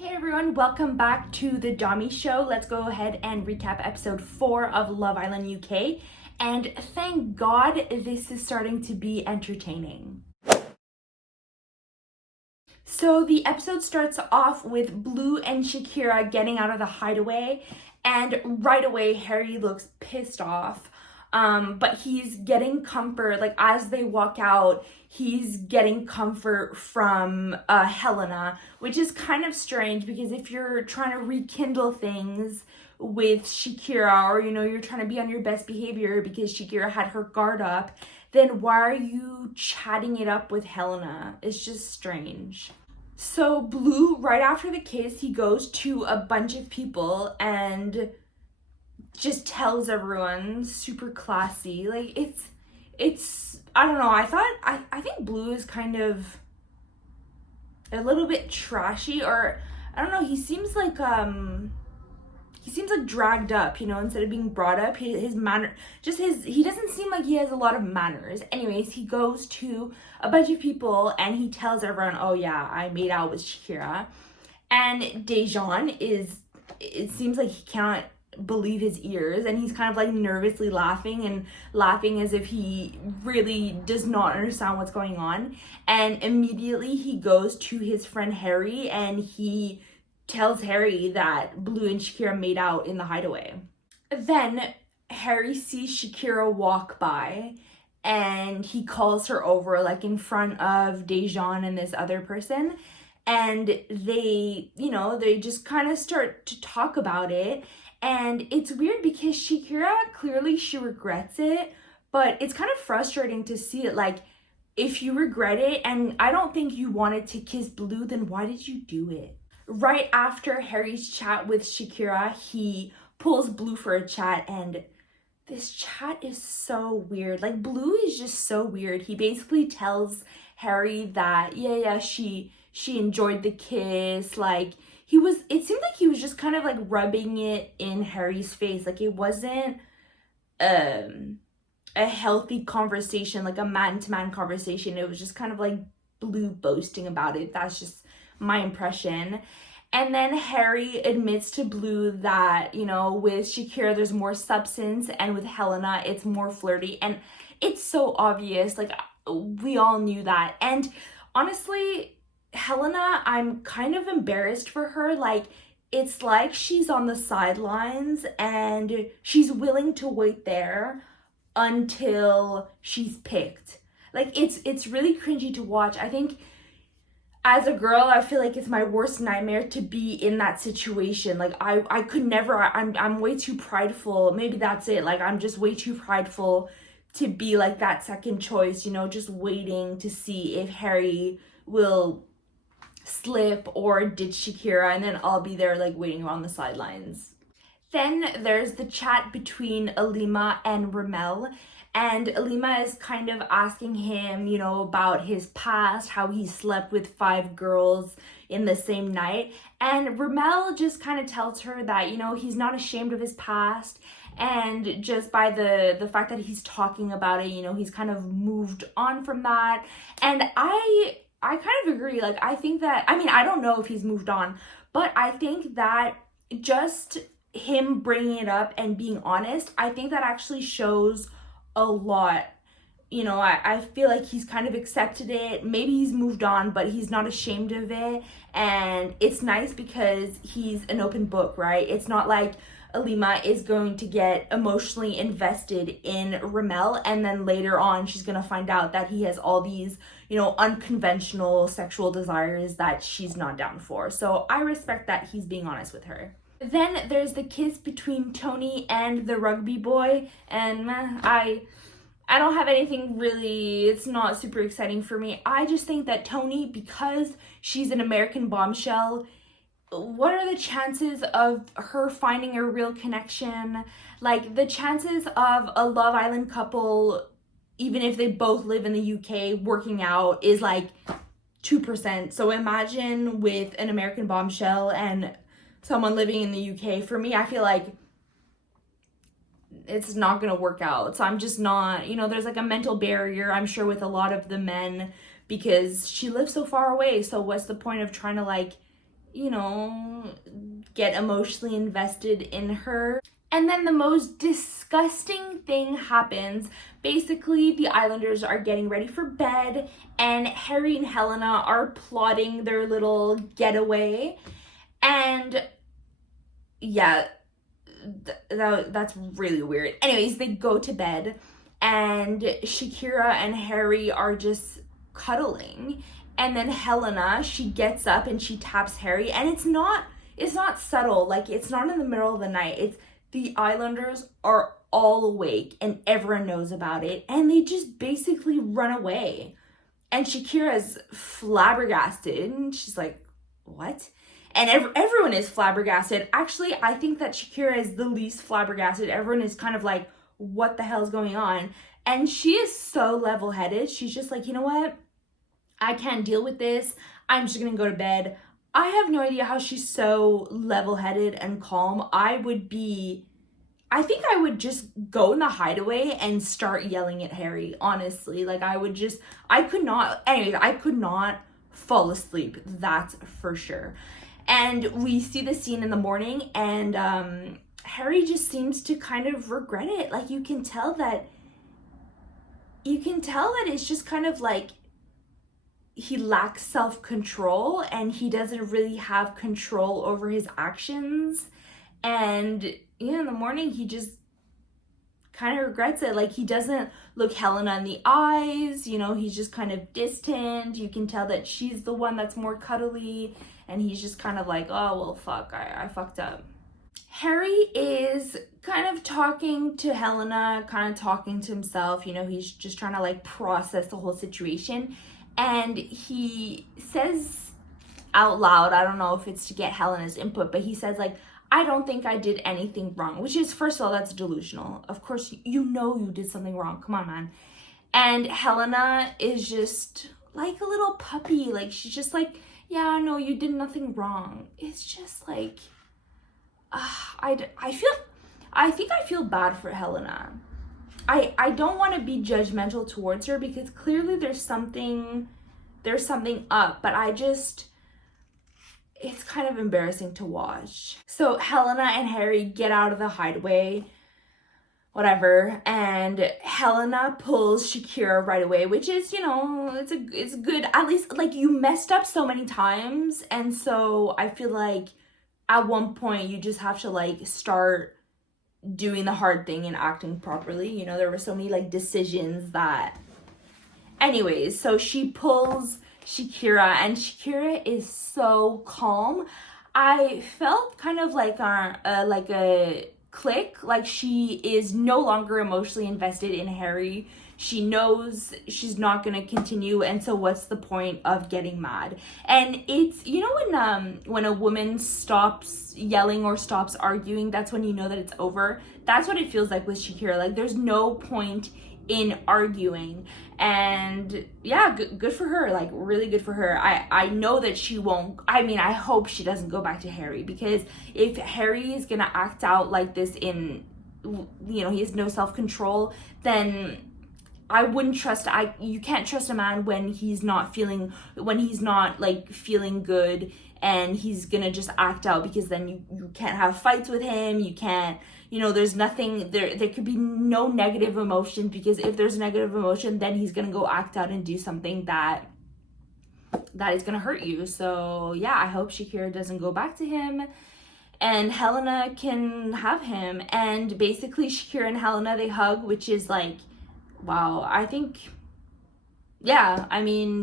Hey everyone, welcome back to the Dami Show. Let's go ahead and recap episode 4 of Love Island UK. And thank God this is starting to be entertaining. So the episode starts off with Blue and Shakira getting out of the hideaway, and right away Harry looks pissed off. But he's getting comfort, like as they walk out, he's getting comfort from Helena, which is kind of strange because if you're trying to rekindle things with Shakira, or you're trying to be on your best behavior because Shakira had her guard up, then why are you chatting it up with Helena? It's just strange. So Blue, right after the kiss, he goes to a bunch of people and just tells everyone, super classy. Like it's I don't know. I think Blue is kind of a little bit trashy, or I don't know, he seems like dragged up, instead of being brought up. His manner, he doesn't seem like he has a lot of manners. Anyways, he goes to a bunch of people and he tells everyone, oh yeah, I made out with Shakira. And Dejan it seems like he cannot believe his ears, and he's kind of like nervously laughing as if he really does not understand what's going on. And immediately he goes to his friend Harry and he tells Harry that Blue and Shakira made out in the hideaway. Then Harry sees Shakira walk by and he calls her over, like in front of Dejan and this other person. And they just kind of start to talk about it. And it's weird because Shakira, clearly she regrets it, but it's kind of frustrating to see it. Like, if you regret it and I don't think you wanted to kiss Blue, then why did you do it? Right after Harry's chat with Shakira, he pulls Blue for a chat, and this chat is so weird. Like, Blue is just so weird. He basically tells Harry that she enjoyed the kiss. Like, it seemed like he was just kind of like rubbing it in Harry's face. Like, it wasn't a healthy conversation, like a man-to-man conversation. It was just kind of like Blue boasting about it. That's just my impression. And then Harry admits to Blue that, with Shakira there's more substance, and with Helena it's more flirty. And it's so obvious, like we all knew that. And honestly, Helena, I'm kind of embarrassed for her. Like, it's like she's on the sidelines and she's willing to wait there until she's picked. Like, it's really cringy to watch. I think as a girl, I feel like it's my worst nightmare to be in that situation. Like, I could never. I'm way too prideful. Maybe that's it. Like, I'm just way too prideful to be like that second choice, just waiting to see if Harry will slip or ditch Shakira, and then I'll be there like waiting on the sidelines. Then there's the chat between Alima and Ramel. And Alima is kind of asking him, about his past, how he slept with 5 girls in the same night. And Ramel just kind of tells her that, he's not ashamed of his past. And just by the fact that he's talking about it, he's kind of moved on from that. And I kind of agree. Like, I think that, I don't know if he's moved on, but I think that just him bringing it up and being honest, I think that actually shows a lot. I feel like he's kind of accepted it. Maybe he's moved on, but he's not ashamed of it. And it's nice because he's an open book, right? It's not like Alima is going to get emotionally invested in Ramel and then later on she's going to find out that he has all these, unconventional sexual desires that she's not down for. So I respect that he's being honest with her. Then there's the kiss between Tony and the rugby boy, and I don't have anything really, it's not super exciting for me. I just think that Tony, because she's an American bombshell, what are the chances of her finding a real connection? Like, the chances of a Love Island couple, even if they both live in the UK, working out is like 2%. So imagine with an American bombshell and someone living in the UK. For me, I feel like it's not gonna work out. So I'm just not, there's like a mental barrier, I'm sure, with a lot of the men because she lives so far away. So what's the point of trying to, like, you know, get emotionally invested in her. And then the most disgusting thing happens. Basically, the Islanders are getting ready for bed, and Harry and Helena are plotting their little getaway. And yeah, that's really weird. Anyways, they go to bed, and Shakira and Harry are just cuddling. And then Helena, she gets up and she taps Harry, and it's not subtle. Like, it's not in the middle of the night. It's the Islanders are all awake and everyone knows about it, and they just basically run away. And Shakira's flabbergasted, and she's like, what? And everyone is flabbergasted. Actually, I think that Shakira is the least flabbergasted. Everyone is kind of like, what the hell's going on? And she is so level-headed. She's just like, you know what? I can't deal with this. I'm just gonna go to bed. I have no idea how she's so level-headed and calm. I think I would just go in the hideaway and start yelling at Harry, honestly. Like, I could not fall asleep, that's for sure. And we see the scene in the morning, and Harry just seems to kind of regret it. Like, you can tell that it's just kind of like he lacks self-control, and he doesn't really have control over his actions. And in the morning, he just kind of regrets it. Like, he doesn't look Helena in the eyes, he's just kind of distant. You can tell that she's the one that's more cuddly, and he's just kind of like, oh, well, fuck, I fucked up. Harry is kind of talking to Helena, kind of talking to himself, he's just trying to like process the whole situation. And he says out loud, I don't know if it's to get Helena's input, but he says like, I don't think I did anything wrong, which is, first of all, that's delusional. Of course, you did something wrong. Come on, man. And Helena is just like a little puppy. Like, she's just like, yeah, no, you did nothing wrong. It's just like, I think I feel bad for Helena. I don't want to be judgmental towards her, because clearly there's something up, but it's kind of embarrassing to watch. So Helena and Harry get out of the hideaway, whatever, and Helena pulls Shakira right away, which is, it's good. At least, like, you messed up so many times, and so I feel like at one point you just have to like start doing the hard thing and acting properly. There were so many like decisions that, anyways, so she pulls Shakira, and Shakira is so calm. I felt kind of like a click, like she is no longer emotionally invested in Harry. She knows she's not gonna continue, and so what's the point of getting mad? And it's, when a woman stops yelling or stops arguing, that's when you know that it's over. That's what it feels like with Shakira. Like, there's no point in arguing. And yeah, good for her. Like, really good for her. I know that she won't, I hope she doesn't go back to Harry, because if Harry is gonna act out like this he has no self-control, then I wouldn't trust, you can't trust a man when he's not like feeling good, and he's gonna just act out, because then you can't have fights with him. You can't, there's nothing there could be no negative emotions, because if there's negative emotion, then he's gonna go act out and do something that is gonna hurt you. So yeah, I hope Shakira doesn't go back to him, and Helena can have him. And basically Shakira and Helena, they hug, which is like, wow, I think, yeah,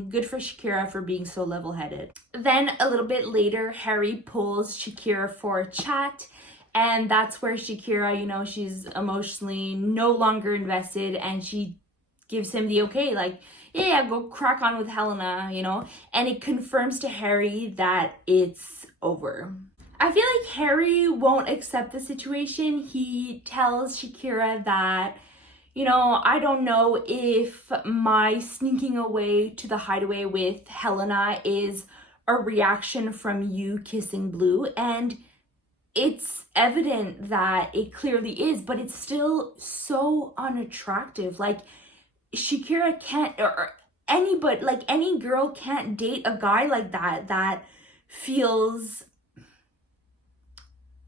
good for Shakira for being so level-headed. Then a little bit later, Harry pulls Shakira for a chat, and that's where Shakira, she's emotionally no longer invested, and she gives him the okay, like, yeah, go crack on with Helena, and it confirms to Harry that it's over. I feel like Harry won't accept the situation. He tells Shakira that, I don't know if my sneaking away to the hideaway with Helena is a reaction from you kissing Blue. And it's evident that it clearly is, but it's still so unattractive. Like, Shakira can't, or anybody, like any girl can't date a guy like that feels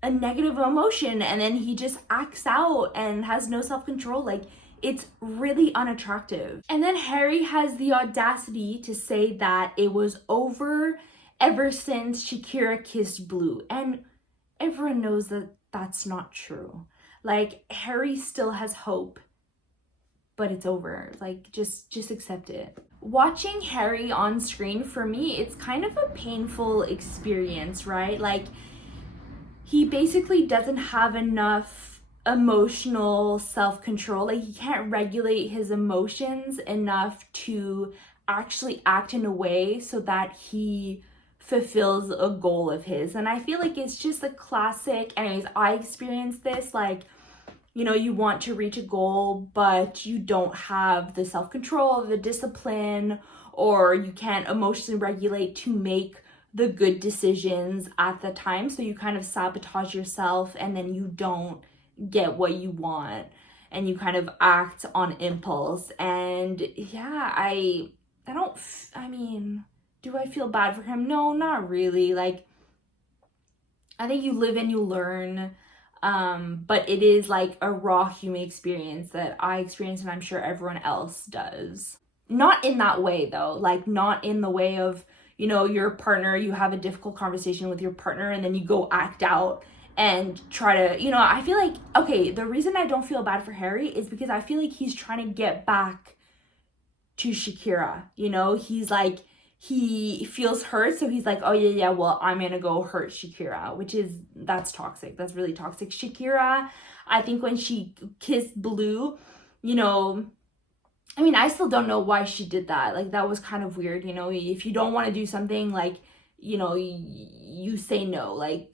a negative emotion and then he just acts out and has no self-control. Like, it's really unattractive. And then Harry has the audacity to say that it was over ever since Shakira kissed Blue. And everyone knows that that's not true. Like, Harry still has hope, but it's over. Like, just accept it. Watching Harry on screen, for me, it's kind of a painful experience, right? Like, he basically doesn't have enough emotional self-control. Like, he can't regulate his emotions enough to actually act in a way so that he fulfills a goal of his. And I feel like it's just a classic, anyways, I experienced this, like, you know, you want to reach a goal, but you don't have the self-control, the discipline, or you can't emotionally regulate to make the good decisions at the time. So you kind of sabotage yourself and then you don't get what you want and you kind of act on impulse. And yeah, I mean, do I feel bad for him? No, not really. Like, I think you live and you learn. But it is like a raw human experience that I experience and I'm sure everyone else does. Not in that way though, like not in the way of, you know, your partner, you have a difficult conversation with your partner and then you go act out and try to, you know, I feel like, okay, the reason I don't feel bad for Harry is because I feel like he's trying to get back to Shakira, you know, he's like, he feels hurt, so he's like, oh yeah, well, I'm gonna go hurt Shakira, that's toxic. That's really toxic. Shakira, I think when she kissed Blue, you know, I mean, I still don't know why she did that. Like, that was kind of weird, you know, if you don't want to do something, like, you know, you say no. Like,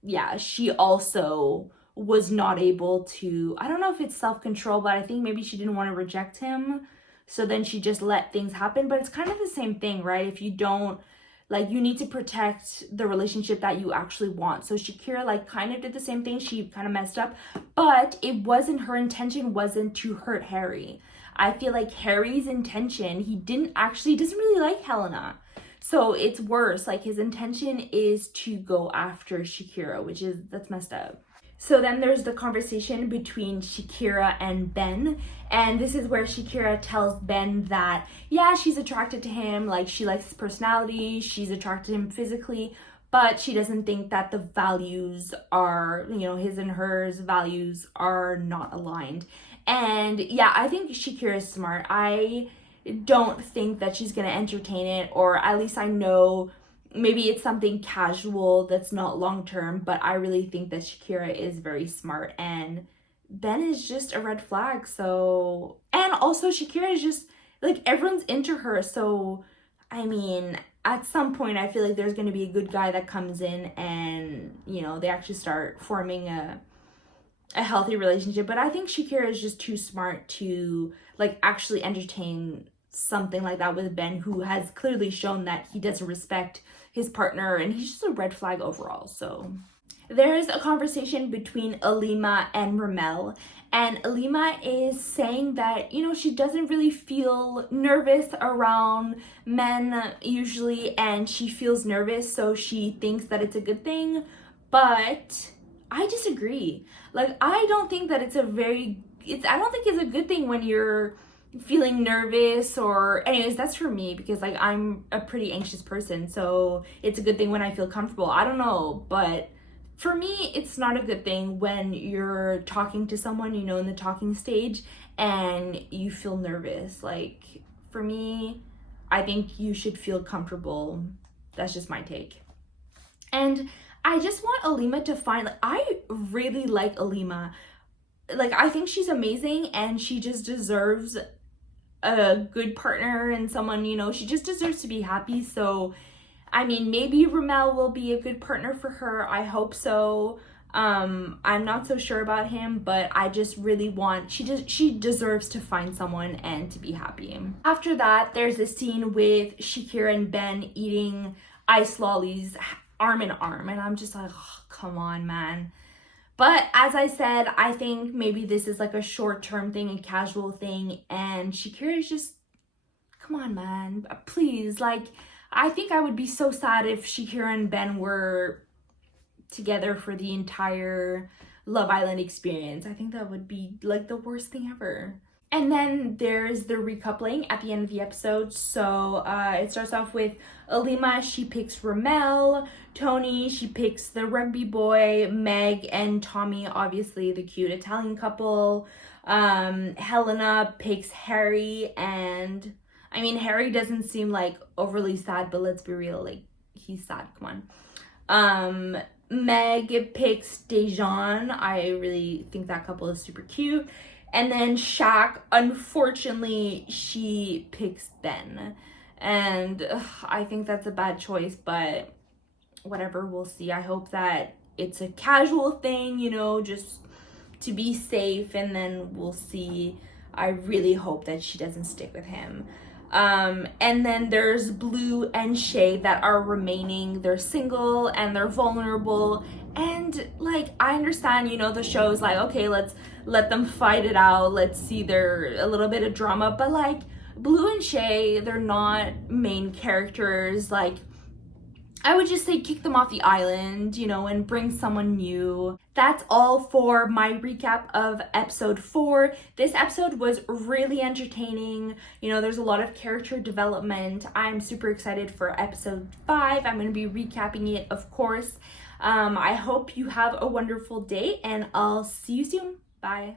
yeah, she also was not able to, I don't know if it's self-control, but I think maybe she didn't want to reject him. So then she just let things happen. But it's kind of the same thing, right? If you don't, like, you need to protect the relationship that you actually want. So Shakira, like, kind of did the same thing. She kind of messed up. But it wasn't, her intention wasn't to hurt Harry. I feel like Harry's intention, he doesn't really like Helena. So it's worse. Like, his intention is to go after Shakira, that's messed up. So then there's the conversation between Shakira and Ben. And this is where Shakira tells Ben that, yeah, she's attracted to him. Like, she likes his personality. She's attracted to him physically. But she doesn't think that the values are, you know, his and hers values are not aligned. And yeah, I think Shakira is smart. I don't think that she's going to entertain it. Or at least I know maybe it's something casual that's not long term, but I really think that Shakira is very smart and Ben is just a red flag. So, and also Shakira is just like, everyone's into her. So, I mean, at some point I feel like there's going to be a good guy that comes in and, you know, they actually start forming a healthy relationship. But I think Shakira is just too smart to like actually entertain something like that with Ben, who has clearly shown that he doesn't respect his partner and he's just a red flag overall. So there's a conversation between Alima and Ramel, and Alima is saying that, you know, she doesn't really feel nervous around men usually, and she feels nervous, so she thinks that it's a good thing. But I disagree. Like, I don't think that I don't think it's a good thing when you're feeling nervous, or anyways, that's for me because like I'm a pretty anxious person, so it's a good thing when I feel comfortable. I don't know, but for me it's not a good thing when you're talking to someone, you know, in the talking stage and you feel nervous. Like, for me, I think you should feel comfortable. That's just my take. And I just want Alima to find, like, I really like Alima. Like, I think she's amazing and she just deserves a good partner and someone, you know, she just deserves to be happy. So, I mean, maybe Ramel will be a good partner for her. I hope so. I'm not so sure about him, but I just really want, she deserves to find someone and to be happy. After that, there's a scene with Shakira and Ben eating ice lollies arm in arm, and I'm just like, oh, come on, man. But as I said, I think maybe this is like a short-term thing, a casual thing, and Shakira is just, come on, man, please. Like, I think I would be so sad if Shakira and Ben were together for the entire Love Island experience. I think that would be like the worst thing ever. And then there's the recoupling at the end of the episode. So it starts off with Alima, she picks Ramel. Tony, she picks the rugby boy. Meg and Tommy, obviously the cute Italian couple. Helena picks Harry, and I mean, Harry doesn't seem like overly sad, but let's be real, like, he's sad, come on. Meg picks Dejan. I really think that couple is super cute. And then Shaq, unfortunately, she picks Ben. And I think that's a bad choice, but whatever, we'll see. I hope that it's a casual thing, you know, just to be safe, and then we'll see. I really hope that she doesn't stick with him. And then there's Blue and Shay that are remaining. They're single and they're vulnerable. And like, I understand, you know, the show's like, okay, let's let them fight it out. Let's see a little bit of drama. But like, Blue and Shay, they're not main characters. Like, I would just say kick them off the island, you know, and bring someone new. That's all for my recap of episode 4. This episode was really entertaining. You know, there's a lot of character development. I'm super excited for episode 5. I'm going to be recapping it, of course. I hope you have a wonderful day, and I'll see you soon. Bye.